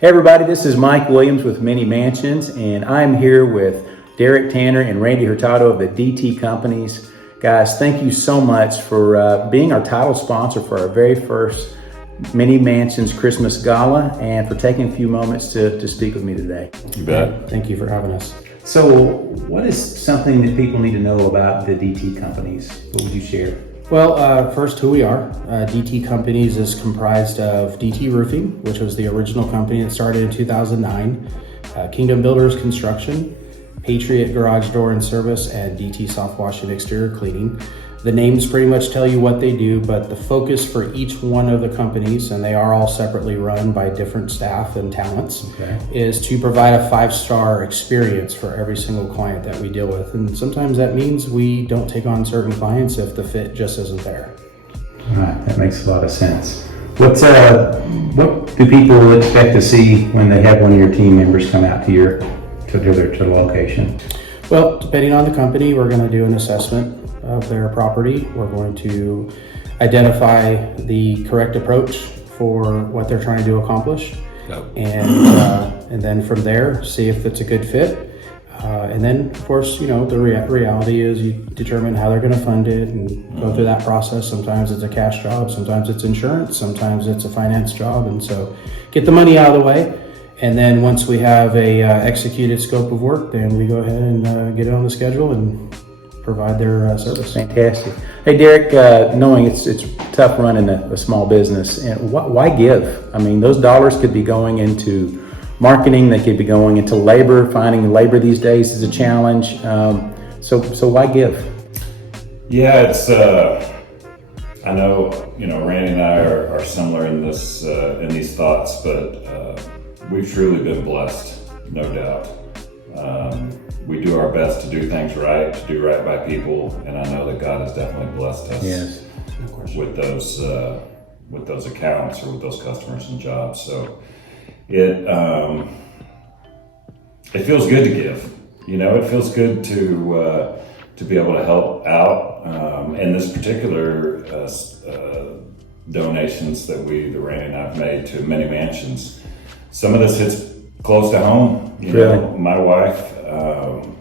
Hey everybody, this is Mike Williams with Many Mansions, and I'm here with Derek Tanner and Randy Hurtado of the DT Companies. Guys, thank you so much for being our title sponsor for our very first Many Mansions Christmas Gala, and for taking a few moments to speak with me today. You bet. Thank you for having us. So, what is something that people need to know about the DT Companies? What would you share? Well, first, who we are. DT Companies is comprised of DT Roofing, which was the original company that started in 2009, Kingdom Builders Construction, Patriot Garage Door and Service, and DT Soft Wash and Exterior Cleaning. The names pretty much tell you what they do, but the focus for each one of the companies, and they are all separately run by different staff and talents, is to provide a 5-star experience for every single client that we deal with. And sometimes that means we don't take on certain clients if the fit just isn't there. All right, that makes a lot of sense. What do people expect to see when they have one of your team members come out to the location? Well, depending on the company, we're going to do an assessment of their property. We're going to identify the correct approach for what they're trying to accomplish. Yep. And then from there, see if it's a good fit. And then, of course, the reality is you determine how they're going to fund it and go through that process. Sometimes it's a cash job, sometimes it's insurance, sometimes it's a finance job. And so get the money out of the way. And then once we have a executed scope of work, then we go ahead and get it on the schedule and provide their service. Fantastic. Hey, Derek, knowing it's tough running a small business, and why give? I mean, those dollars could be going into marketing, they could be going into labor. Finding labor these days is a challenge. So why give? Yeah, it's, I know, Randy and I are similar in this, in these thoughts, but we've truly been blessed, no doubt. We do our best to do things right, to do right by people, and I know that God has definitely blessed us with those accounts or with those customers and jobs. So it feels good to give. It feels good to be able to help out. And this particular donations that Randy and I have made to Many Mansions, some of this hits close to home. Really? My wife,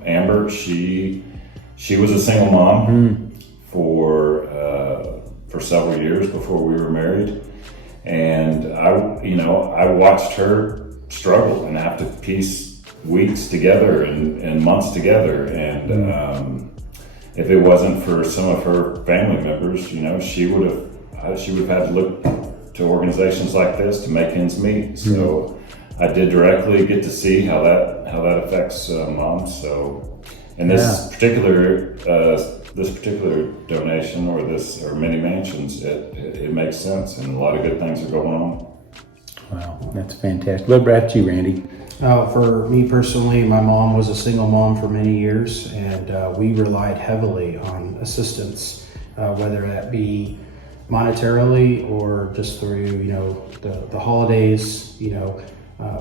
Amber, she was a single mom for several years before we were married, and I watched her struggle and have to piece weeks together and months together, and if it wasn't for some of her family members, she would have had to look to organizations like this to make ends meet. So I did directly get to see how that affects moms. So, and this particular donation or Many Mansions, it makes sense, and a lot of good things are going on. Wow, that's fantastic. What about you, Randy? For me personally, my mom was a single mom for many years, and we relied heavily on assistance, whether that be monetarily or just through the holidays.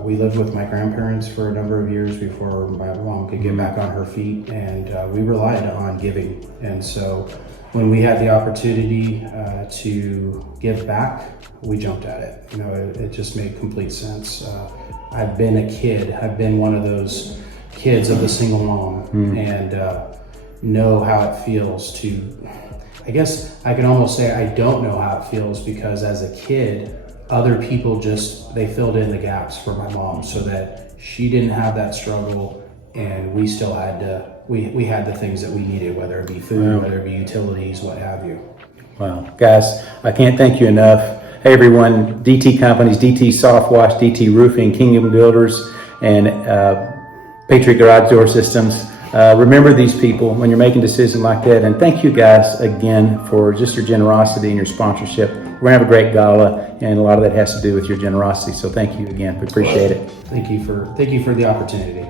We lived with my grandparents for a number of years before my mom could get back on her feet, and we relied on giving. And so when we had the opportunity to give back, we jumped at it. It just made complete sense. I've been a kid. I've been one of those kids of the single mom, and know how it feels to, I guess I can almost say I don't know how it feels, because as a kid, other people they filled in the gaps for my mom so that she didn't have that struggle, and we still had we had the things that we needed, whether it be food, whether it be utilities, what have you. Wow, guys, I can't thank you enough. Hey everyone, DT Companies, DT Soft Wash, DT Roofing, Kingdom Builders, and Patriot Garage Door Systems. Remember these people when you're making decisions like that. And thank you guys again for just your generosity and your sponsorship. We're gonna have a great gala, and a lot of that has to do with your generosity. So thank you again. We appreciate it. Thank you for the opportunity.